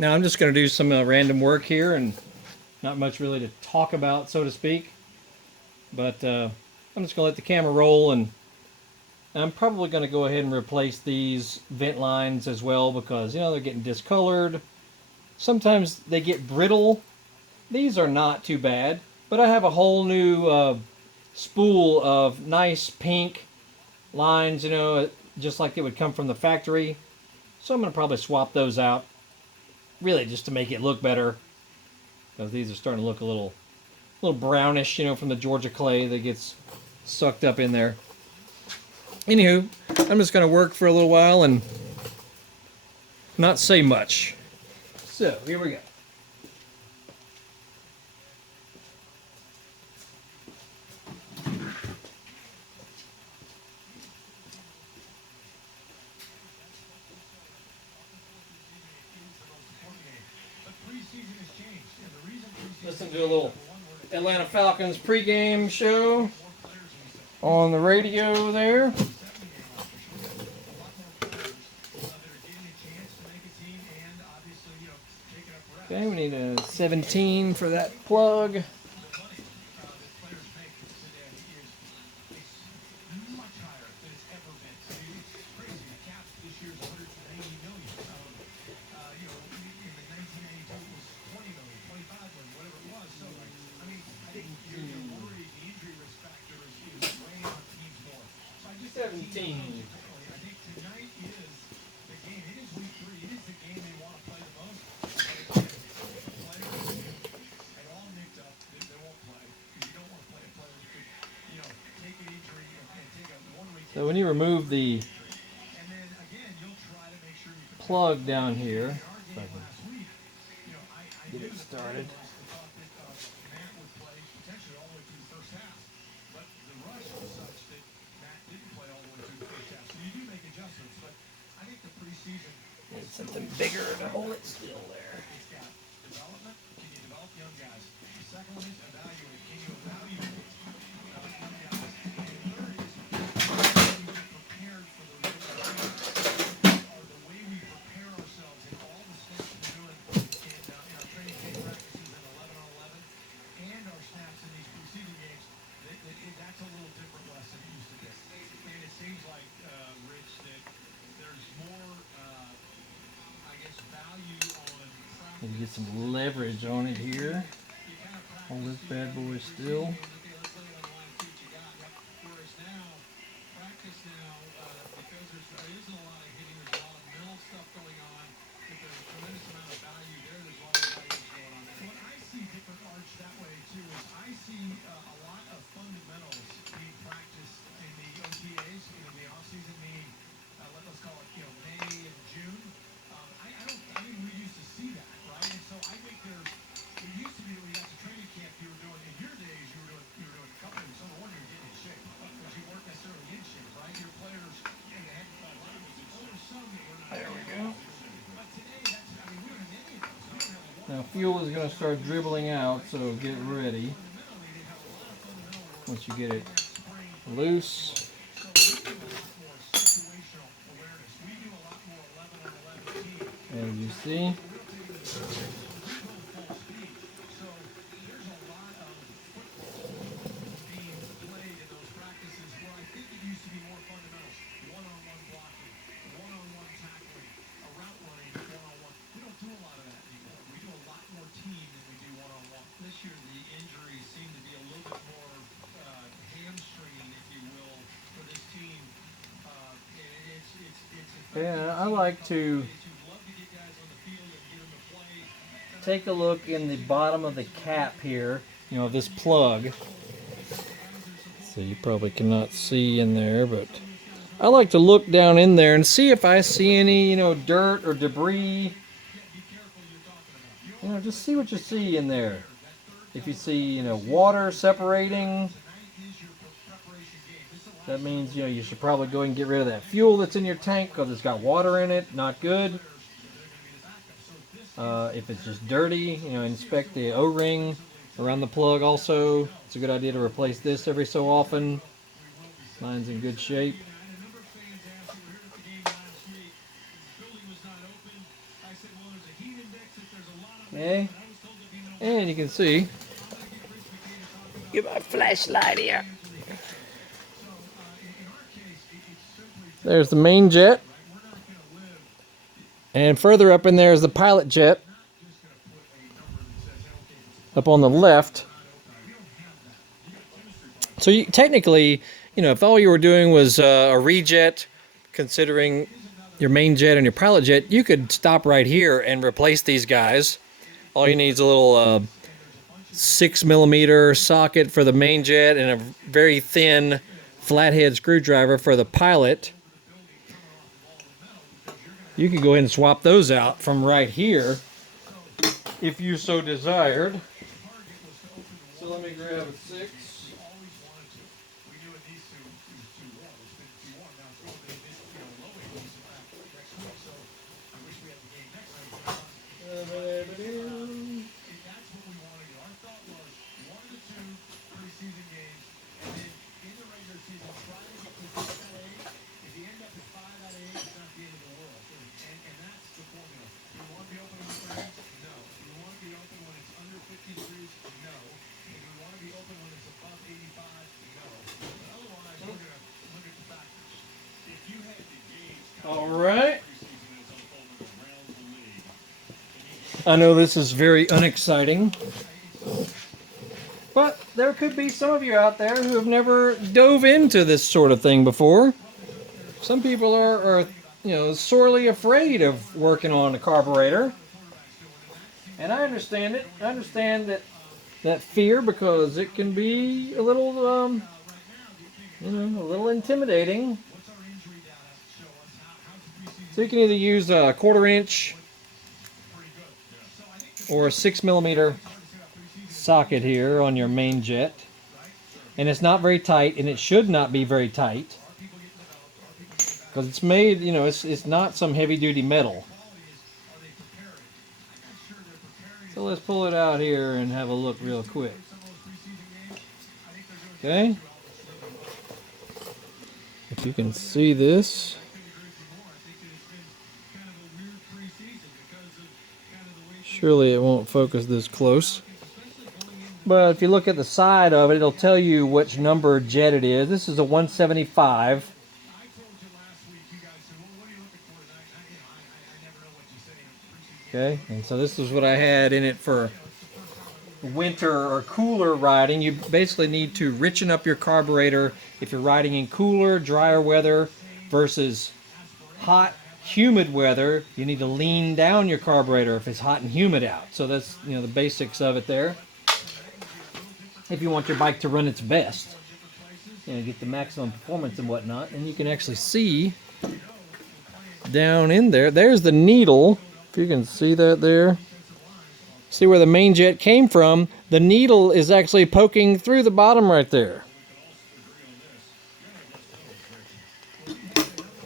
Now I'm just going to do some random work here, and not much really to talk about, so to speak. But I'm just going to let the camera roll, and I'm probably going to go ahead and replace these vent lines as well, because, you know, they're getting discolored. Sometimes they get brittle. These are not too bad, but I have a whole new spool of nice pink lines, you know, just like it would come from the factory. So I'm going to probably swap those out, really just to make it look better, because these are starting to look a little brownish, you know, from the Georgia clay that gets sucked up in there. Anywho, I'm just going to work for a little while and not say much. So, here we go. Listen to a little Atlanta Falcons pregame show on the radio there. Okay, we need a 17 for that plug. So when you remove the plug down here, if I can get it started. Need something bigger to hold it still there. Need to get some leverage on it here. Hold this bad boy still. Now fuel is going to start dribbling out, so get ready. Once you get it loose. As you see. Yeah, I like to take a look in the bottom of the cap here, you know, this plug. So you probably cannot see in there, but I like to look down in there and see if I see any, you know, dirt or debris. You know, just see what you see in there. If you see, you know, water separating, that means, you know, you should probably go and get rid of that fuel that's in your tank because it's got water in it. Not good. If it's just dirty, you know, inspect the O-ring around the plug also. It's a good idea to replace this every so often. Mine's in good shape. Okay, and you can see, get my flashlight here. There's the main jet, and further up in there is the pilot jet, up on the left. So technically, you know, if all you were doing was a rejet, considering your main jet and your pilot jet, you could stop right here and replace these guys. All you need is a little 6mm socket for the main jet and a very thin flathead screwdriver for the pilot. You could go ahead and swap those out from right here if you so desired. So let me grab a 6. All right. I know this is very unexciting, but there could be some of you out there who have never dove into this sort of thing before. Some people are you know, sorely afraid of working on a carburetor, and I understand it. I understand that fear, because it can be a little you know, a little intimidating. So you can either use a 1/4 inch or a 6mm socket here on your main jet, and it's not very tight, and it should not be very tight because it's made, you know, it's not some heavy-duty metal. So let's pull it out here and have a look real quick. Okay, if you can see this. Surely it won't focus this close. But if you look at the side of it, it'll tell you which number jet it is. This is a 175. Okay, and so this is what I had in it for winter or cooler riding. You basically need to richen up your carburetor if you're riding in cooler, drier weather versus hot, humid weather. You need to lean down your carburetor if it's hot and humid out. So that's, you know, the basics of it there. If you want your bike to run its best, you know, get the maximum performance and whatnot. And you can actually see down in there, there's the needle. If you can see that there. See where the main jet came from? The needle is actually poking through the bottom right there.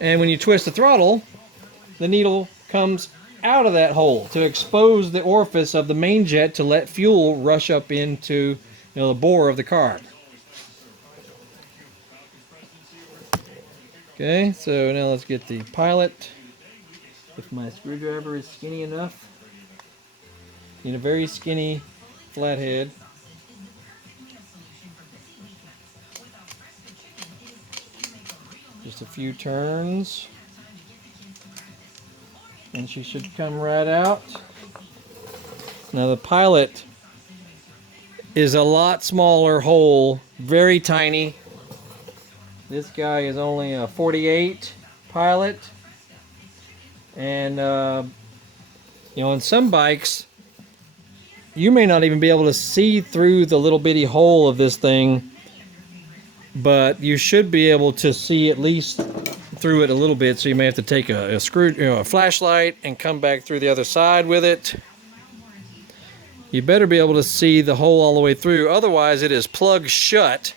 And when you twist the throttle, the needle comes out of that hole to expose the orifice of the main jet to let fuel rush up into, you know, the bore of the carb. Okay, so now let's get the pilot. If my screwdriver is skinny enough. Need a very skinny flathead. Just a few turns. And she should come right out. Now the pilot is a lot smaller hole, very tiny. This guy is only a 48 pilot. And you know, on some bikes, you may not even be able to see through the little bitty hole of this thing, but you should be able to see at least through it a little bit. So you may have to take a flashlight and come back through the other side with it. You better be able to see the hole all the way through, otherwise it is plugged shut.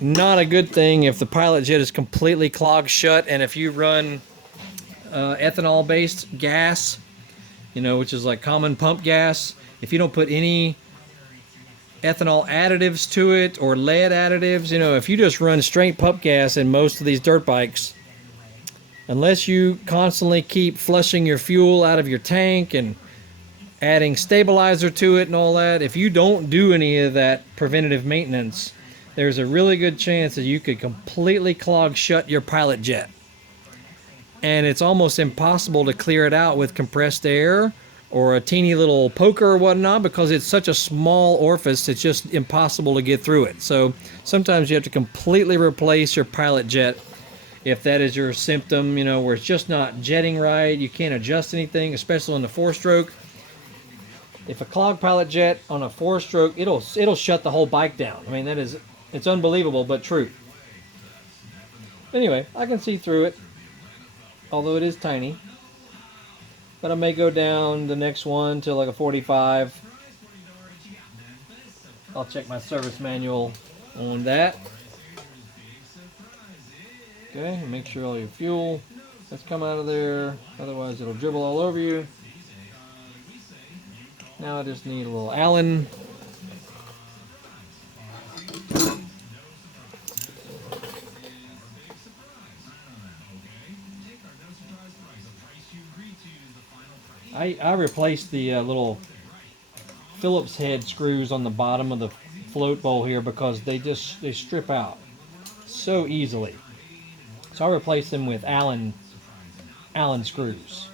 Not a good thing if the pilot jet is completely clogged shut, and if you run ethanol based gas, you know, which is like common pump gas, if you don't put any ethanol additives to it or lead additives, you know, if you just run straight pump gas in most of these dirt bikes, unless you constantly keep flushing your fuel out of your tank and adding stabilizer to it and all that, if you don't do any of that preventative maintenance, there's a really good chance that you could completely clog shut your pilot jet. And it's almost impossible to clear it out with compressed air or a teeny little poker or whatnot, because it's such a small orifice, it's just impossible to get through it. So sometimes you have to completely replace your pilot jet if that is your symptom, you know, where it's just not jetting right, you can't adjust anything, especially on the 4-stroke. If a clogged pilot jet on a 4-stroke, it'll shut the whole bike down. I mean, it's unbelievable, but true. Anyway, I can see through it, although it is tiny. But I may go down the next one to like a 45. I'll check my service manual on that. Okay, make sure all your fuel has come out of there, otherwise it'll dribble all over you. Now I just need a little Allen. I replaced the little Phillips head screws on the bottom of the float bowl here because they strip out so easily. So I replaced them with Allen screws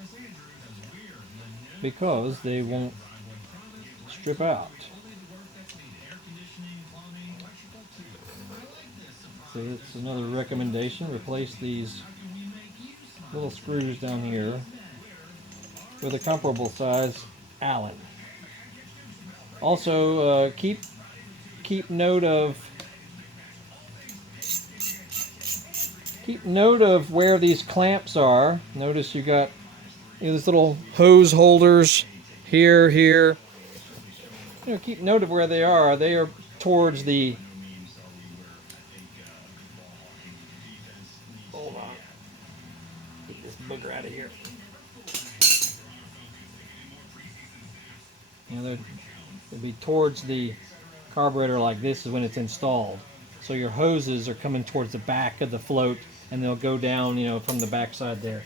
because they won't strip out. So that's another recommendation. Replace these little screws down here with a comparable size Allen. Also, keep note of where these clamps are. Notice you got these little hose holders here. You know, keep note of where they are. They are towards the. Hold on. Get this booger out of here. You know, they'll be towards the carburetor like this is when it's installed. So your hoses are coming towards the back of the float, and they'll go down, you know, from the back side there.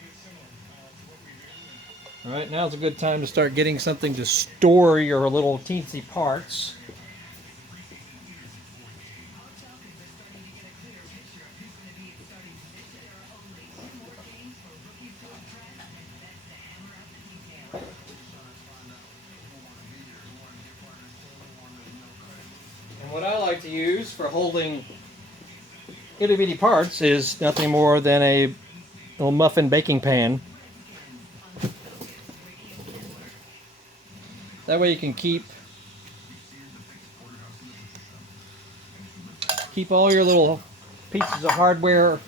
All right, now's a good time to start getting something to store your little teensy parts. What I like to use for holding itty bitty parts is nothing more than a little muffin baking pan. That way you can keep all your little pieces of hardware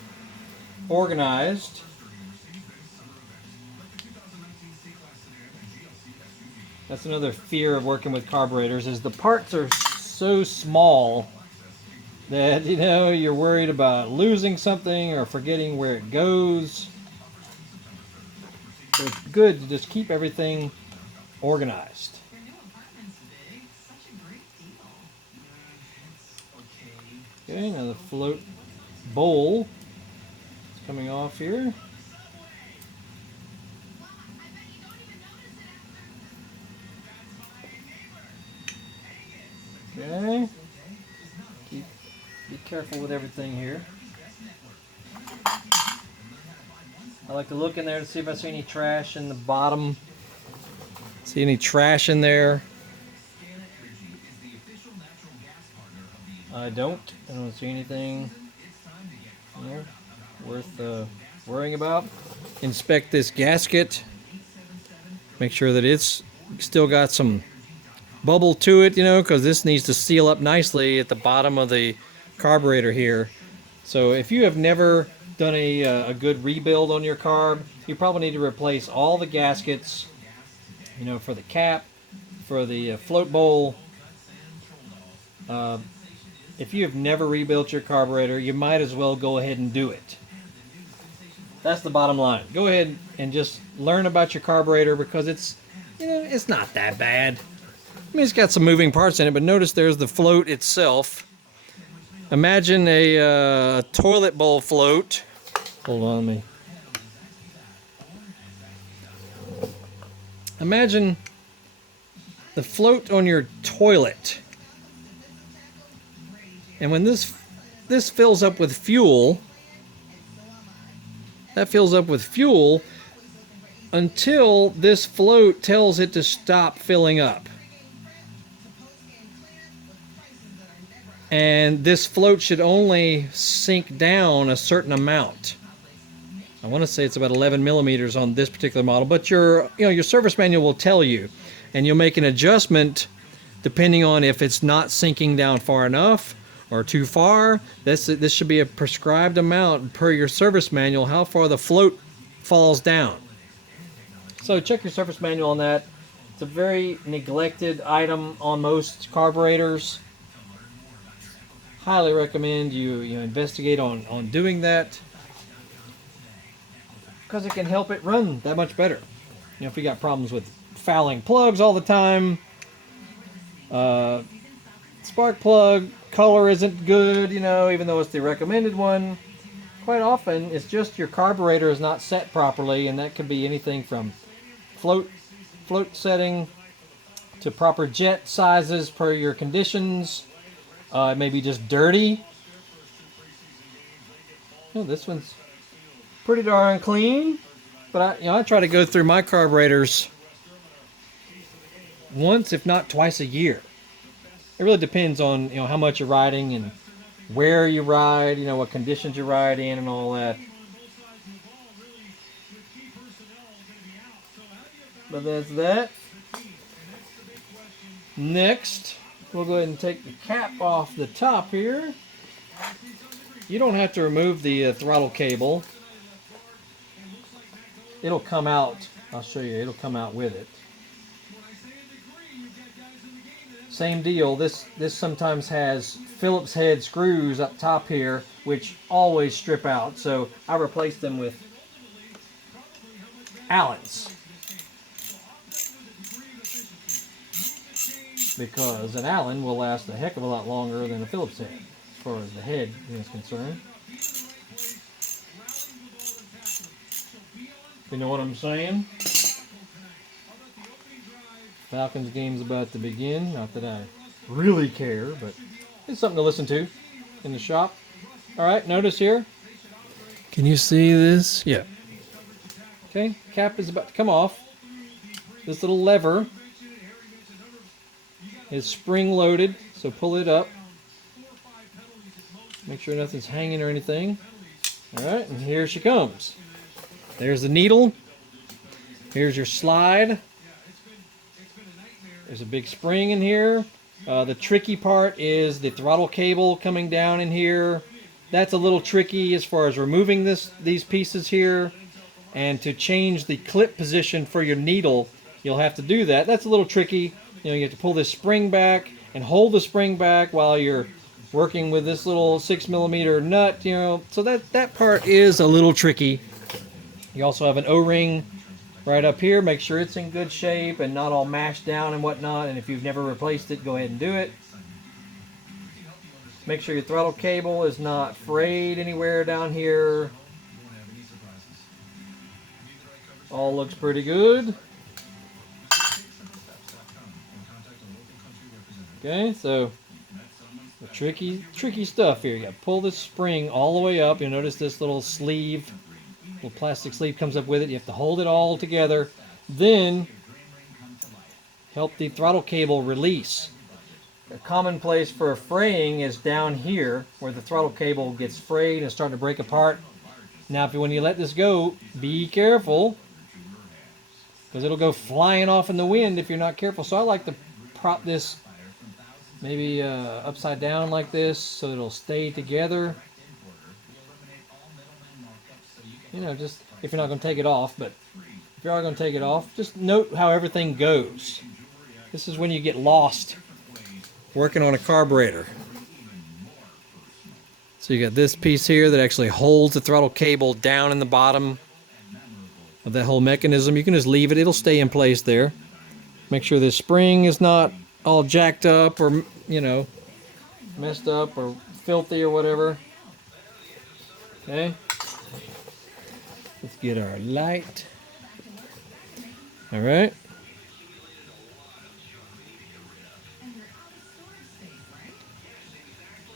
organized. That's another fear of working with carburetors, is the parts are so small that, you know, you're worried about losing something or forgetting where it goes. So it's good to just keep everything organized. Okay, now the float bowl is coming off here. Okay, be careful with everything here. I like to look in there to see if I see any trash in the bottom. See any trash in there? I don't see anything worth worrying about. Inspect this gasket. Make sure that it's still got some bubble to it, you know, because this needs to seal up nicely at the bottom of the carburetor here. So if you have never done a good rebuild on your carb, you probably need to replace all the gaskets, you know, for the cap, for the float bowl. If you have never rebuilt your carburetor, you might as well go ahead and do it. That's the bottom line. Go ahead and just learn about your carburetor, because it's, you know, it's not that bad. I mean, it's got some moving parts in it, but notice there's the float itself. Imagine a toilet bowl float. Hold on, let me imagine the float on your toilet. And when this fills up with fuel, that fills up with fuel until this float tells it to stop filling up. And this float should only sink down a certain amount. I want to say it's about 11 millimeters on this particular model, but your service manual will tell you, and you'll make an adjustment depending on if it's not sinking down far enough or too far. This should be a prescribed amount per your service manual, how far the float falls down. So check your service manual on that. It's a very neglected item on most carburetors. Highly recommend you investigate on doing that, because it can help it run that much better. If you got problems with fouling plugs all the time, spark plug color isn't good, even though it's the recommended one. Quite often it's just your carburetor is not set properly, and that could be anything from float setting to proper jet sizes per your conditions. It may be just dirty. This one's pretty darn clean, but I try to go through my carburetors once, if not twice a year. It really depends on how much you're riding and where you ride, what conditions you ride in and all that. But that's that. Next, we'll go ahead and take the cap off the top here. You don't have to remove the throttle cable. It'll come out. I'll show you. It'll come out with it. Same deal. This sometimes has Phillips head screws up top here, which always strip out. So I replace them with Allens, because an Allen will last a heck of a lot longer than a Phillips head, as far as the head is concerned. You know what I'm saying? Falcons game's about to begin. Not that I really care, but it's something to listen to in the shop. All right, notice here. Can you see this? Yeah. Okay, cap is about to come off. This little lever is spring loaded, so pull it up. Make sure nothing's hanging or anything. All right, and here she comes. There's the needle. Here's your slide. There's a big spring in here. The tricky part is the throttle cable coming down in here. That's a little tricky as far as removing these pieces here. And to change the clip position for your needle, you'll have to do that. That's a little tricky. You have to pull this spring back and hold the spring back while you're working with this little 6mm nut. So that part is a little tricky. You also have an O-ring right up here. Make sure it's in good shape and not all mashed down and whatnot. And if you've never replaced it, go ahead and do it. Make sure your throttle cable is not frayed anywhere down here. All looks pretty good. Okay, so the tricky stuff here. You got to pull this spring all the way up. You'll notice this little sleeve, little plastic sleeve comes up with it. You have to hold it all together. Then help the throttle cable release. A common place for fraying is down here, where the throttle cable gets frayed and starting to break apart. Now, when you let this go, be careful, because it'll go flying off in the wind if you're not careful. So I like to prop this maybe upside down like this so it'll stay together. Just if you're not going to take it off, but if you are going to take it off, just note how everything goes. This is when you get lost working on a carburetor. So you got this piece here that actually holds the throttle cable down in the bottom of that whole mechanism. You can just leave it. It'll stay in place there. Make sure this spring is not all jacked up or, messed up or filthy or whatever. Okay. Let's get our light. All right.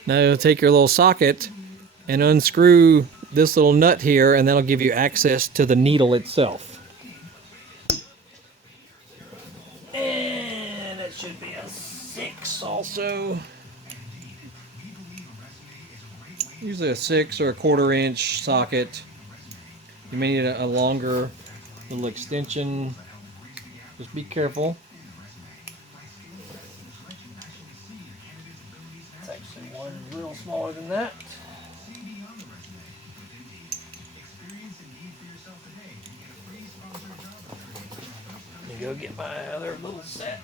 Now you'll take your little socket and unscrew this little nut here, and that'll give you access to the needle itself. And it should be a 6 also. Usually a 6 or a 1/4 inch socket. You may need a longer little extension. Just be careful. It's actually one real smaller than that. Let me go get my other little set.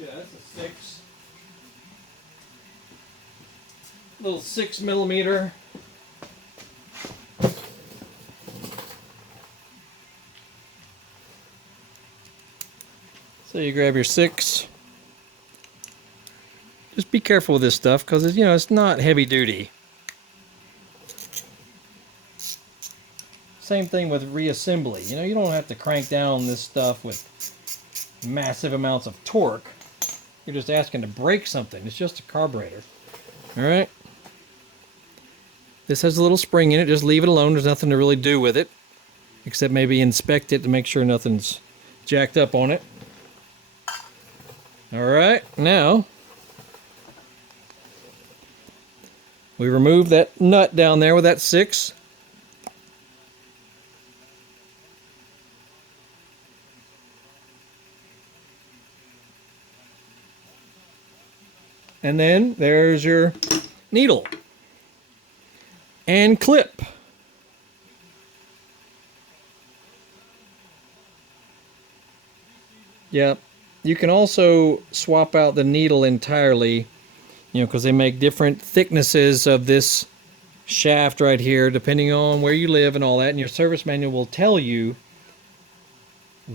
Yeah, that's a 6. Little 6mm. So you grab your 6. Just be careful with this stuff because it's not heavy duty. Same thing with reassembly. You don't have to crank down this stuff with massive amounts of torque. You're just asking to break something. It's just a carburetor. Alright. This has a little spring in it. Just leave it alone. There's nothing to really do with it. Except maybe inspect it to make sure nothing's jacked up on it. Alright, now we remove that nut down there with that 6. And then there's your needle and clip. Yeah, you can also swap out the needle entirely, because they make different thicknesses of this shaft right here depending on where you live and all that, and your service manual will tell you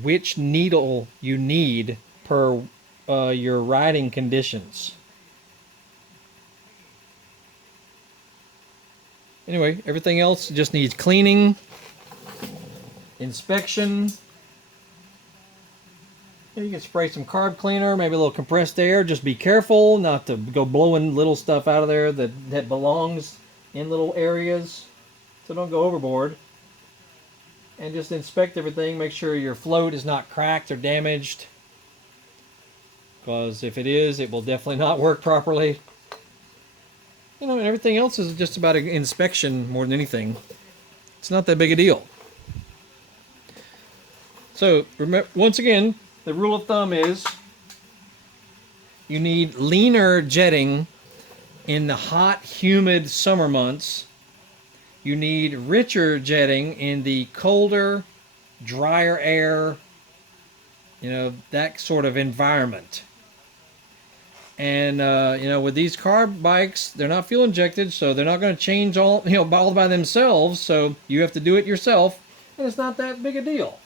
which needle you need per your riding conditions. Anyway, everything else just needs cleaning, inspection. You can spray some carb cleaner, maybe a little compressed air. Just be careful not to go blowing little stuff out of there that belongs in little areas. So don't go overboard. And just inspect everything. Make sure your float is not cracked or damaged. Because if it is, it will definitely not work properly. And everything else is just about an inspection more than anything. It's not that big a deal. So, remember, once again, the rule of thumb is you need leaner jetting in the hot, humid summer months. You need richer jetting in the colder, drier air, that sort of environment. And, with these carb bikes, they're not fuel injected, so they're not going to change all by themselves. So you have to do it yourself, and it's not that big a deal.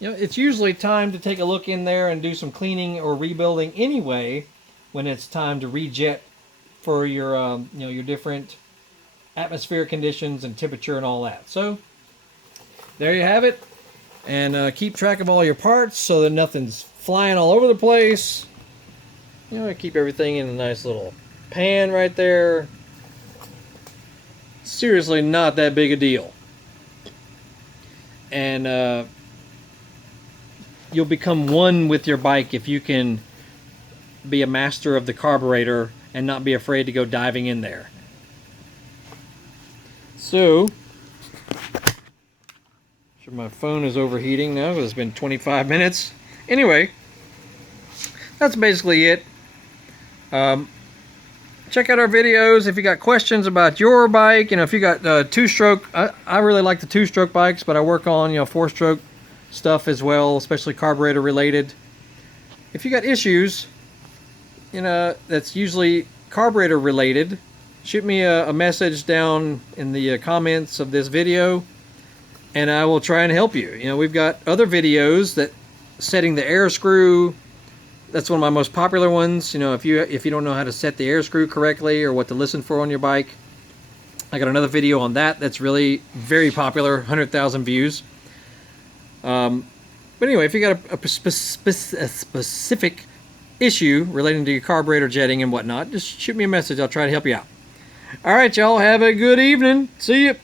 It's usually time to take a look in there and do some cleaning or rebuilding anyway when it's time to rejet for your, your different atmospheric conditions and temperature and all that. So there you have it. And keep track of all your parts so that nothing's flying all over the place. Keep everything in a nice little pan right there. Seriously, not that big a deal. And you'll become one with your bike if you can be a master of the carburetor and not be afraid to go diving in there. So, sure my phone is overheating now because it's been 25 minutes. Anyway, that's basically it. Check out our videos if you got questions about your bike. If you got two-stroke, I really like the two-stroke bikes, but I work on four-stroke stuff as well, especially carburetor related. If you got issues, that's usually carburetor related, shoot me a message down in the comments of this video, and I will try and help you. We've got other videos that setting the air screw, That's one of my most popular ones. You know, if you don't know how to set the air screw correctly or what to listen for on your bike, I got another video on that. That's really very popular, 100,000 views. But anyway, if you got a specific issue relating to your carburetor jetting and whatnot, just shoot me a message. I'll try to help you out. All right, y'all. Have a good evening. See you.